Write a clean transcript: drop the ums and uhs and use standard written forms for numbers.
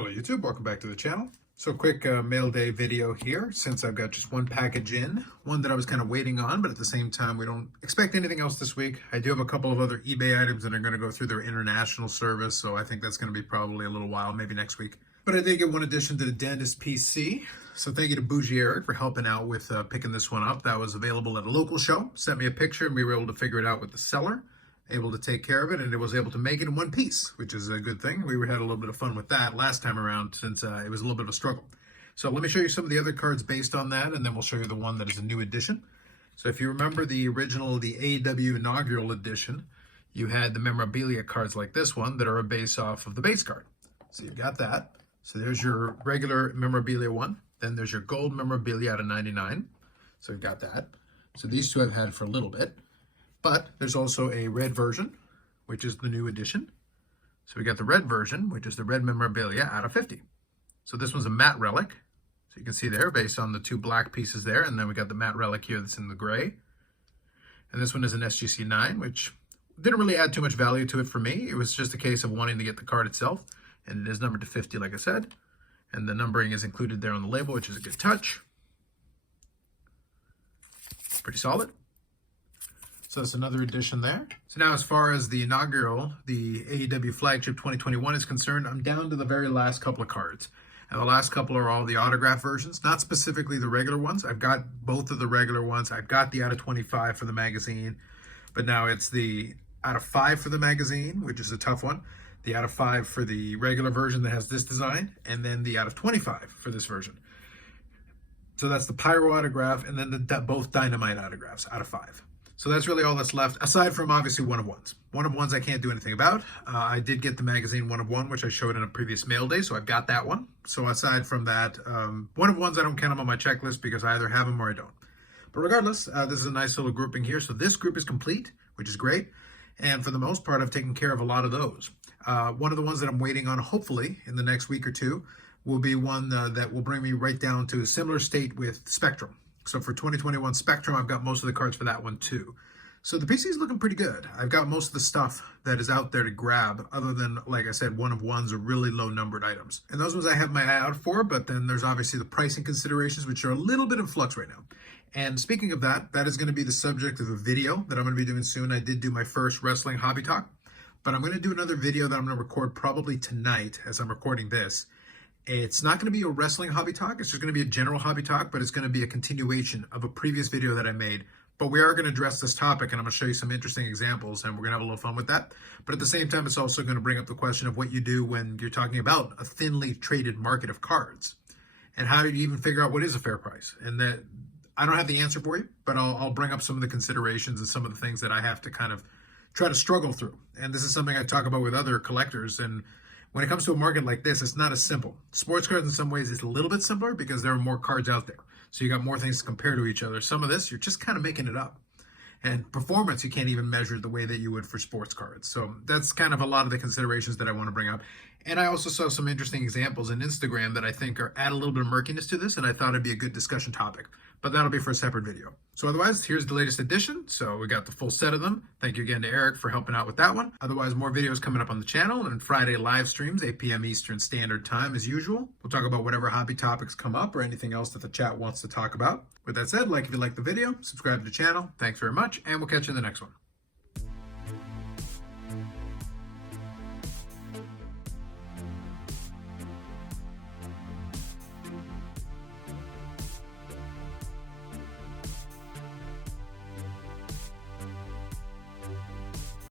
Hello YouTube, welcome back to the channel. So quick mail day video here, since I've got just one package in, one that I was kind of waiting on, but at the same time we don't expect anything else this week. I do have a couple of other eBay items that are going to go through their international service, so I think that's going to be probably a little while, maybe next week. But I did get one addition to the Dentist PC, so thank you to Bougie Eric for helping out with picking this one up. That was available at a local show, sent me a picture and we were able to figure it out with the seller. Able to take care of it, and it was able to make it in one piece, which is a good thing. We had a little bit of fun with that last time around since it was a little bit of a struggle. So let me show you some of the other cards based on that, and then we'll show you the one that is a new edition. So if you remember the original, the AEW inaugural edition, you had the memorabilia cards like this one that are a base off of the base card. So you've got that. So there's your regular memorabilia one. Then there's your gold memorabilia out of 99. So you've got that. So these two I've had for a little bit. But there's also a red version, which is the new edition. So we got the red version, which is the red memorabilia out of 50. So this one's a matte relic. So you can see there, based on the two black pieces there. And then we got the matte relic here that's in the gray. And this one is an SGC 9, which didn't really add too much value to it for me. It was just a case of wanting to get the card itself. And it is numbered to 50, like I said. And the numbering is included there on the label, which is a good touch. Pretty solid. So that's another edition there. So now as far as the inaugural, the AEW Flagship 2021 is concerned, I'm down to the very last couple of cards. And the last couple are all the autograph versions, not specifically the regular ones. I've got both of the regular ones. I've got the out of 25 for the magazine, but now it's the out of 5 for the magazine, which is a tough one. The out of 5 for the regular version that has this design, and then the out of 25 for this version. So that's the Pyro autograph, and then both Dynamite autographs out of 5. So that's really all that's left, aside from obviously one of ones. One of ones I can't do anything about. I did get the magazine one of one, which I showed in a previous mail day, so I've got that one. So aside from that, one of ones I don't count them on my checklist because I either have them or I don't. But regardless, this is a nice little grouping here. So this group is complete, which is great. And for the most part, I've taken care of a lot of those. One of the ones that I'm waiting on, hopefully, in the next week or two, will be one that will bring me right down to a similar state with Spectrum. So for 2021 Spectrum, I've got most of the cards for that one too. So the PC is looking pretty good. I've got most of the stuff that is out there to grab, other than, like I said, one of ones or really low numbered items. And those ones I have my eye out for, but then there's obviously the pricing considerations, which are a little bit in flux right now. And speaking of that, that is going to be the subject of a video that I'm going to be doing soon. I did do my first wrestling hobby talk, but I'm going to do another video that I'm going to record probably tonight as I'm recording this. It's not going to be a wrestling hobby talk. It's just going to be a general hobby talk, but it's going to be a continuation of a previous video that I made. But we are going to address this topic, and I'm going to show you some interesting examples, and we're going to have a little fun with that. But at the same time, it's also going to bring up the question of what you do when you're talking about a thinly traded market of cards. And how do you even figure out what is a fair price? And that I don't have the answer for you, but I'll bring up some of the considerations and some of the things that I have to kind of try to struggle through. And this is something I talk about with other collectors, and when it comes to a market like this, it's not as simple. Sports cards in some ways is a little bit simpler because there are more cards out there. So you got more things to compare to each other. Some of this, you're just kind of making it up. And performance, you can't even measure the way that you would for sports cards. So that's kind of a lot of the considerations that I want to bring up. And I also saw some interesting examples on Instagram that I think add a little bit of murkiness to this, and I thought it'd be a good discussion topic. But that'll be for a separate video. So otherwise, here's the latest edition. So we got the full set of them. Thank you again to Eric for helping out with that one. Otherwise, more videos coming up on the channel, and Friday live streams, 8 p.m. Eastern Standard Time as usual. We'll talk about whatever hobby topics come up or anything else that the chat wants to talk about. With that said, like if you like the video, subscribe to the channel. Thanks very much, and we'll catch you in the next one.